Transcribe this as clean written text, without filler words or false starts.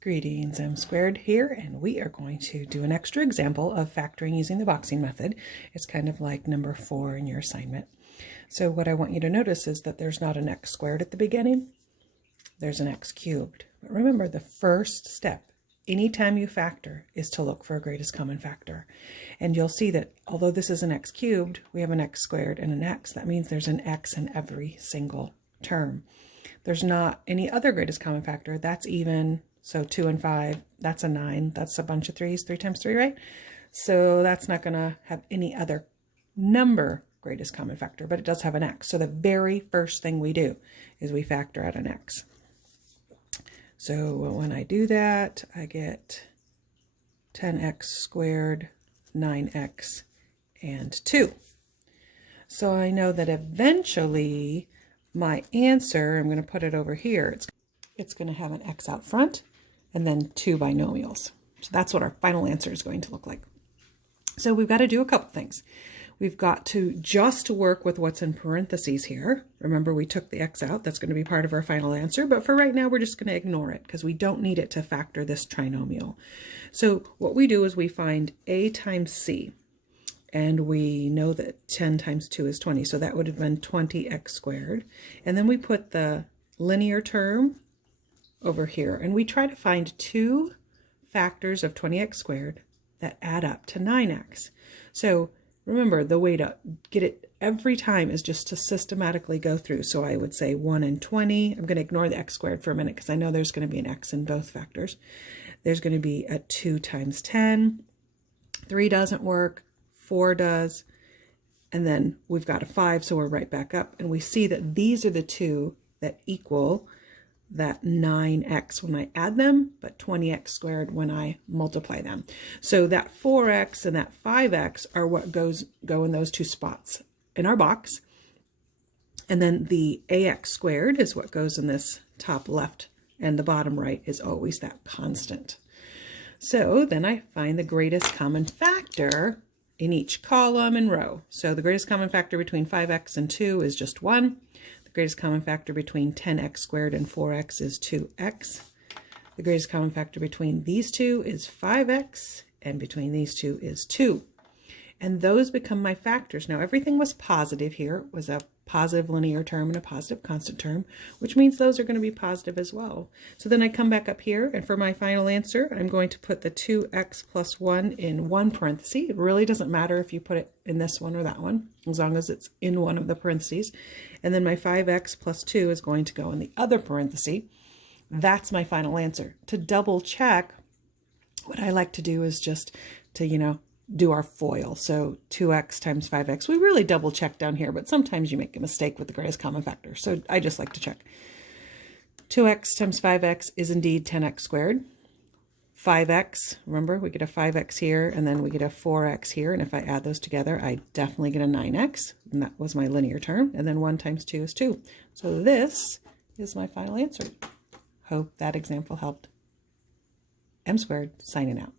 Greetings, M squared here, and we are going to do an extra example of factoring using the boxing method. It's kind of like number 4 in your assignment. So what I want you to notice is that there's not an x squared at the beginning, there's an x cubed. But remember, the first step, anytime you factor, is to look for a greatest common factor. And you'll see that although this is an x cubed, we have an x squared and an x. That means there's an x in every single term. There's not any other greatest common factor. That's even. So 2 and 5, that's a 9. That's a bunch of 3s, 3 times 3, right? So that's not going to have any other number greatest common factor, but it does have an x. So the very first thing we do is we factor out an x. So when I do that, I get 10x squared, 9x, and 2. So I know that eventually my answer, I'm going to put it over here, it's going to have an x out front and then 2 binomials. So that's what our final answer is going to look like. So we've got to do a couple things. We've got to just work with what's in parentheses here. Remember, we took the x out. That's going to be part of our final answer. But for right now, we're just going to ignore it because we don't need it to factor this trinomial. So what we do is we find a times c. And we know that 10 times 2 is 20. So that would have been 20x squared. And then we put the linear term over here. And we try to find 2 factors of 20x squared that add up to 9x. So remember, the way to get it every time is just to systematically go through. So I would say 1 and 20. I'm going to ignore the x squared for a minute because I know there's going to be an x in both factors. There's going to be a 2 times 10. 3 doesn't work. 4 does. And then we've got a 5, so we're right back up. And we see that these are the 2 that equal that 9x when I add them, but 20x squared when I multiply them. So that 4x and that 5x are what go in those 2 spots in our box. And then the ax squared is what goes in this top left, and the bottom right is always that constant. So then I find the greatest common factor in each column and row. So the greatest common factor between 5x and 2 is just 1. The greatest common factor between 10x squared and 4x is 2x. The greatest common factor between these 2 is 5x, and between these 2 is 2. And those become my factors. Now everything was positive here. It was a positive linear term and a positive constant term, which means those are going to be positive as well. So then I come back up here, and for my final answer, I'm going to put the 2x plus 1 in one parenthesis. It really doesn't matter if you put it in this one or that one, as long as it's in one of the parentheses. And then my 5x plus 2 is going to go in the other parenthesis. That's my final answer. To double check, what I like to do is just to, do our FOIL. So 2x times 5x. We really double check down here, but sometimes you make a mistake with the greatest common factor. So I just like to check. 2x times 5x is indeed 10x squared. 5x, remember, we get a 5x here, and then we get a 4x here. And if I add those together, I definitely get a 9x. And that was my linear term. And then 1 times 2 is 2. So this is my final answer. Hope that example helped. M squared, signing out.